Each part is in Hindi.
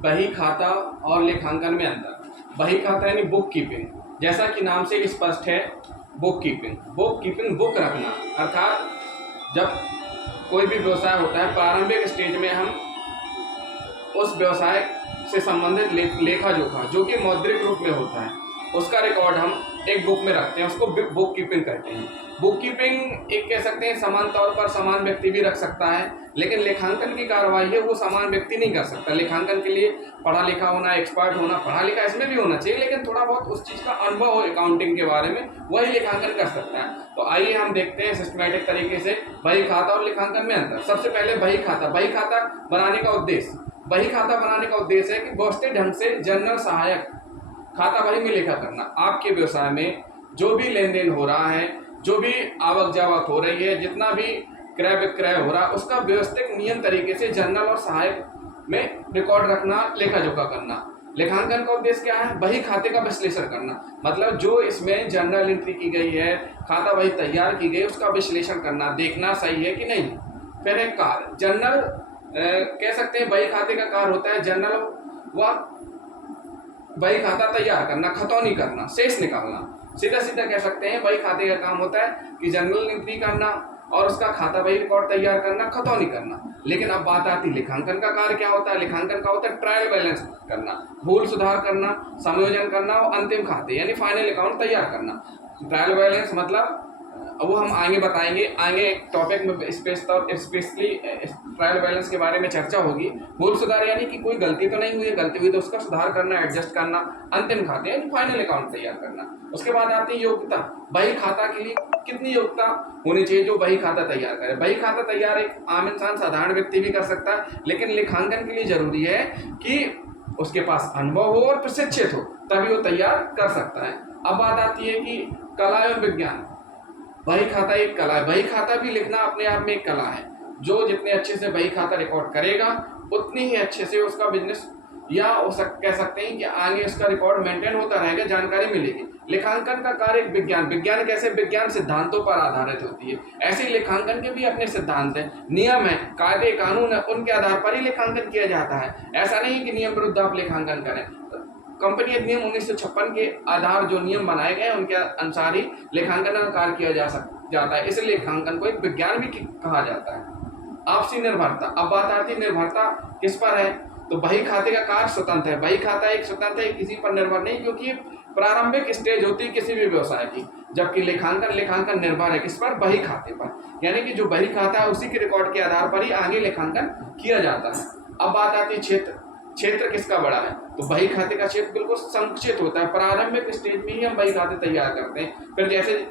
बही खाता और लेखांकन में अंतर। बही खाता यानी बुक कीपिंग, जैसा कि नाम से स्पष्ट है, book keeping. Book keeping book रखना, अर्थात जब कोई भी व्यवसाय होता है प्रारंभिक स्टेज में हम उस व्यवसाय से संबंधित लेखा जोखा जो कि मौद्रिक रूप में होता है उसका रिकॉर्ड हम एक बुक में रखते हैं, उसको बुक कीपिंग कहते हैं। बुक कीपिंग एक कह सकते हैं समान तौर पर समान व्यक्ति भी रख सकता है, लेकिन लेखांकन की कार्रवाई है वो समान व्यक्ति नहीं कर सकता। लेखांकन के लिए पढ़ा लिखा होना, एक्सपर्ट होना, पढ़ा लिखा इसमें भी होना चाहिए, लेकिन थोड़ा बहुत उस चीज़ का अनुभव हो अकाउंटिंग के बारे में, वही लेखांकन कर सकता है। तो आइए हम देखते हैं सिस्टमैटिक तरीके से बही खाता और लेखांकन में अंतर। सबसे पहले बही खाता। बही खाता बनाने का उद्देश्य, बही खाता बनाने का उद्देश्य है कि व्यवस्थित ढंग से जनरल सहायक खाता बही में लेखा करना। आपके व्यवसाय में जो भी लेन देन हो रहा है, जो भी आवक जावक हो रही है, जितना भी क्रय विक्रय हो रहा है, उसका व्यवस्थित नियम तरीके से जनरल और सहायक में रिकॉर्ड रखना, लेखा जोखा करना। लेखांकन का उद्देश्य क्या है? बही खाते का विश्लेषण करना, मतलब जो इसमें जनरल एंट्री की गई है, खाता बही तैयार की गई, उसका विश्लेषण करना, देखना सही है कि नहीं। फिर एक कार्य जनरल कह सकते हैं बही खाते का कार्य होता है जनरल व बही खाता तैयार करना, खतौनी करना, शेष निकालना। सीधा सीधा कह सकते हैं बही खाते का काम होता है कि जनरल एंट्री करना और उसका खाता बही रिकॉर्ड तैयार करना, खतौनी करना। लेकिन अब बात आती है लेखांकन का कार्य क्या होता है। लेखांकन का होता है ट्रायल बैलेंस करना, भूल सुधार करना, समायोजन करना और अंतिम खाते यानी फाइनल अकाउंट तैयार करना। ट्रायल बैलेंस मतलब वो हम आगे बताएंगे, आगे एक टॉपिक में स्पेशली ट्रायल बैलेंस के बारे में चर्चा होगी। भूल सुधार यानी कि कोई गलती तो नहीं हुई है, गलती हुई तो उसका सुधार करना, एडजस्ट करना। अंतिम खाते यानी फाइनल अकाउंट तैयार करना। उसके बाद आती है योग्यता। बही खाता के लिए कितनी योग्यता होनी चाहिए जो बही खाता तैयार करे। बही खाता तैयार एक आम इंसान, साधारण व्यक्ति भी कर सकता है, लेकिन लेखांकन के लिए जरूरी है कि उसके पास अनुभव हो और प्रशिक्षित हो, तभी वो तैयार कर सकता है। अब बात आती है कि कला एवं विज्ञान। बही खाता एक कला है। बही खाता भी लिखना अपने आप में एक कला है। जो जितने अच्छे से बही खाता रिकॉर्ड करेगा उतनी ही अच्छे से उसका बिजनेस या कह सकते हैं कि आगे उसका रिकॉर्ड मेंटेन होता रहेगा, जानकारी मिलेगी। लेखांकन का कार्य एक विज्ञान। विज्ञान कैसे? विज्ञान सिद्धांतों पर आधारित होती है। ऐसे ही लेखांकन के भी अपने सिद्धांत हैं, नियम है, कायदे कानून है, उनके आधार पर ही लेखांकन किया जाता है। ऐसा नहीं कि नियम विरुद्ध आप लेखांकन करें। कंपनी अधिनियम 1956 के आधार जो नियम बनाए गए उनके अनुसार ही लेखांकन का कार्य किया जाता है। इसलिए लेखांकन को एक विज्ञान भी कहा जाता है। आपसी निर्भरता। अब बात आती है निर्भरता किस पर है, तो बही खाते का कार्य स्वतंत्र है। बही खाता एक स्वतंत्र है, किसी पर निर्भर नहीं, क्योंकि ये प्रारंभिक स्टेज होती है किसी भी व्यवसाय की। जबकि लेखांकन निर्भर है किस पर? बही खाते पर, यानी कि जो बही खाता है उसी के रिकॉर्ड के आधार पर ही आगे लेखांकन किया जाता है। अब बात आती है क्षेत्र। क्षेत्र किसका बड़ा है, तो बही खाते का क्षेत्र बिल्कुल संकुचित होता है। प्रारंभिक स्टेज में ही हम बही खाते तैयार करते हैं, फिर जैसे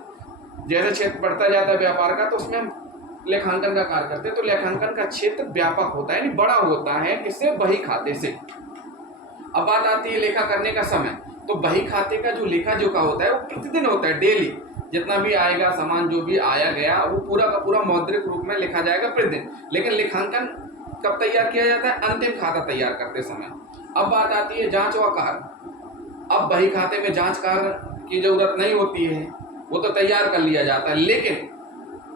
जैसे क्षेत्र बढ़ता जाता है व्यापार का, तो उसमें हम लेखांकन का कार्य करते हैं। तो लेखांकन का क्षेत्र व्यापक होता है, यानी बड़ा होता है, किससे? बही खाते से। अब बात आती है लेखा करने का समय। तो बही खाते का जो लेखा जोखा होता है वो प्रतिदिन होता है, डेली। जितना भी आएगा सामान, जो भी आया गया, वो पूरा का पूरा मौद्रिक रूप में लिखा जाएगा प्रतिदिन। लेकिन लेखांकन कब तैयार किया जाता है? अंतिम खाता तैयार करते समय। अब बात आती है जांच व कार्य। अब बही खाते में जांच कार्य की जरूरत नहीं होती है, वो तो तैयार कर लिया जाता है। लेकिन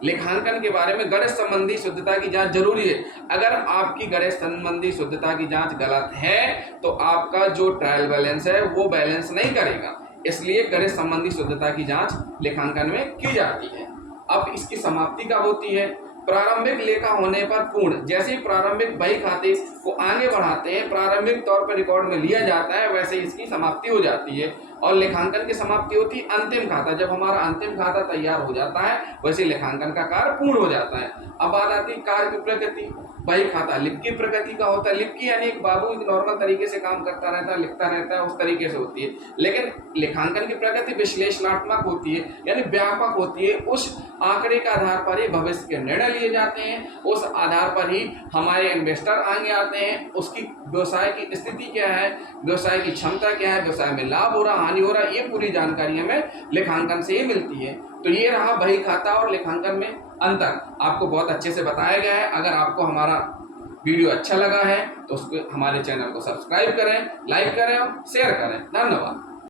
लेखांकन के बारे में गणित संबंधी शुद्धता की जांच जरूरी है। अगर आपकी गणित संबंधी शुद्धता की जांच गलत है तो आपका जो ट्रायल बैलेंस है वो बैलेंस नहीं करेगा। इसलिए गणित संबंधी शुद्धता की जांच लेखांकन में की जाती है। अब इसकी समाप्ति कब होती है? प्रारंभिक लेखा होने पर पूर्ण। जैसे ही प्रारंभिक बही खाते को आगे बढ़ाते हैं, प्रारंभिक तौर पर रिकॉर्ड में लिया जाता है, वैसे इसकी समाप्ति हो जाती है। और लेखांकन की समाप्ति होती है अंतिम खाता। जब हमारा अंतिम खाता तैयार हो जाता है, वैसे लेखांकन का कार्य पूर्ण हो जाता है। अब बात आती है कार्य की प्रकृति। बही खाता लिपकी प्रकृति का होता है। लिपकी यानी एक बाबू एक नॉर्मल तरीके से काम करता रहता है, लिखता रहता है, उस तरीके से होती है। लेकिन लेखांकन की प्रकृति विश्लेषणात्मक होती है, यानी व्यापक होती है। उस आंकड़े के आधार पर ही भविष्य के निर्णय लिए जाते हैं, उस आधार पर ही हमारे इन्वेस्टर आगे आते हैं। उसकी व्यवसाय की स्थिति क्या है, व्यवसाय की क्षमता क्या है, व्यवसाय में लाभ हो रहा, हानि हो रहा, ये पूरी जानकारी हमें लेखांकन से ही मिलती है। तो ये रहा बही खाता और लेखांकन में अंतर, आपको बहुत अच्छे से बताया गया है। अगर आपको हमारा वीडियो अच्छा लगा है तो उसको हमारे चैनल को सब्सक्राइब करें, लाइक करें और शेयर करें। धन्यवाद।